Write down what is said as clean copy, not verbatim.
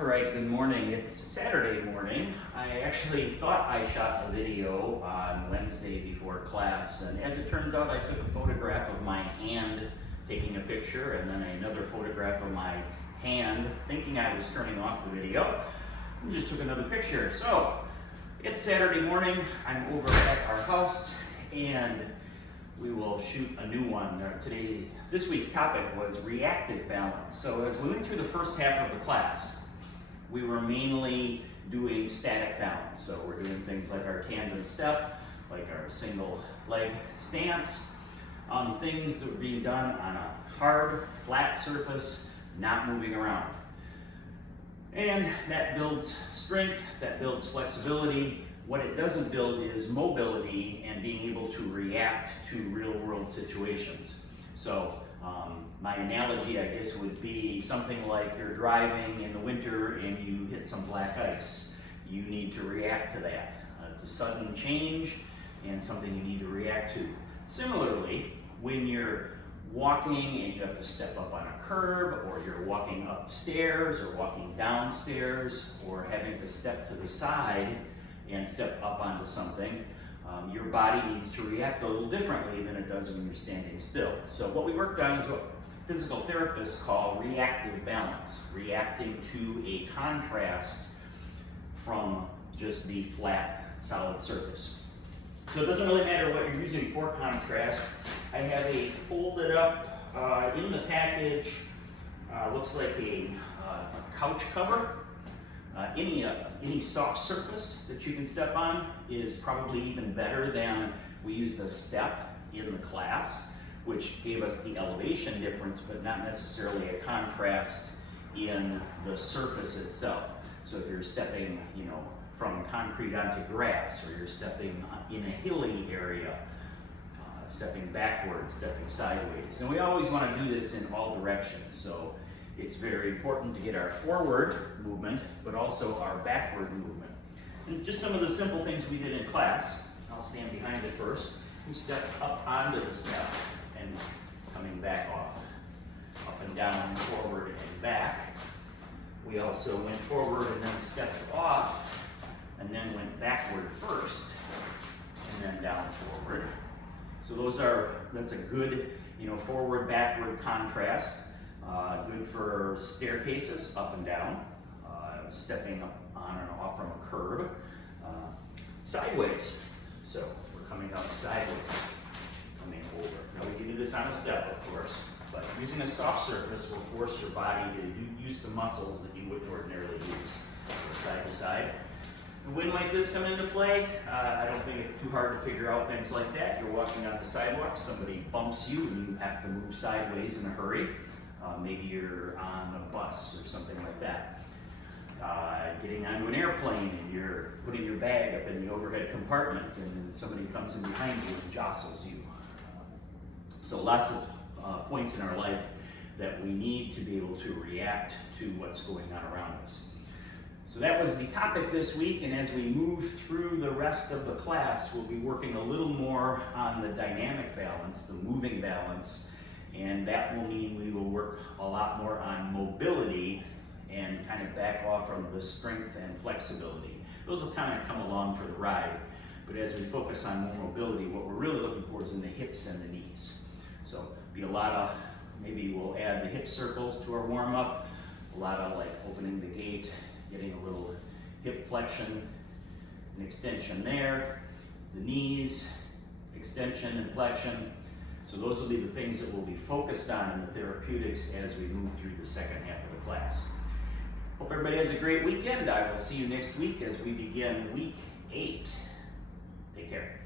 All right, good morning. It's Saturday morning. I actually thought I shot a video on Wednesday before class, and as it turns out, I took a photograph of my hand taking a picture, and then another photograph of my hand thinking I was turning off the video, and just took another picture. So, it's Saturday morning. I'm over at our house, and we will shoot a new one. This week's topic was reactive balance. So as we went through the first half of the class, we were mainly doing static balance. So we're doing things like our tandem step, like our single leg stance, things that were being done on a hard, flat surface, not moving around. And that builds strength, that builds flexibility. What it doesn't build is mobility and being able to react to real world situations. So my analogy, I guess, would be something like you're driving in the winter and you hit some black ice. You need to react to that. It's a sudden change and something you need to react to. Similarly, when you're walking and you have to step up on a curb, or you're walking upstairs or walking downstairs, or having to step to the side and step up onto something, your body needs to react a little differently than it does when you're standing still. So what we worked on is what physical therapists call reactive balance, reacting to a contrast from just the flat, solid surface. So it doesn't really matter what you're using for contrast. I have a folded up in the package, looks like a couch cover. Any soft surface that you can step on is probably even better than we used a step in the class, which gave us the elevation difference, but not necessarily a contrast in the surface itself. So if you're stepping, from concrete onto grass, or you're stepping in a hilly area, stepping backwards, stepping sideways. And we always want to do this in all directions. So it's very important to get our forward movement, but also our backward movement. And just some of the simple things we did in class. I'll stand behind it first. We step up onto the step and coming back off. Up and down, forward and back. We also went forward and then stepped off, and then went backward first, and then down forward. So that's a good, forward, backward contrast. Good for staircases, up and down, stepping up on and off from a curb, sideways. So we're coming up sideways, coming over. Now we can do this on a step, of course, but using a soft surface will force your body to use some muscles that you wouldn't ordinarily use. So side to side. And when might this come into play? I don't think it's too hard to figure out things like that. You're walking on the sidewalk, somebody bumps you, and you have to move sideways in a hurry. Maybe you're on a bus or something like that. Getting onto an airplane and you're putting your bag up in the overhead compartment, and then somebody comes in behind you and jostles you. So lots of points in our life that we need to be able to react to what's going on around us. So that was the topic this week, and as we move through the rest of the class, we'll be working a little more on the dynamic balance, the moving balance, and that will mean we will work a lot more on mobility and kind of back off from the strength and flexibility. Those will kind of come along for the ride, but as we focus on more mobility, what we're really looking for is in the hips and the knees. So be a lot of, maybe we'll add the hip circles to our warm-up, a lot of like opening the gate, getting a little hip flexion and extension there, the knees, extension and flexion. So those will be the things that we'll be focused on in the therapeutics as we move through the second half of the class. Hope everybody has a great weekend. I will see you next week as we begin week 8. Take care.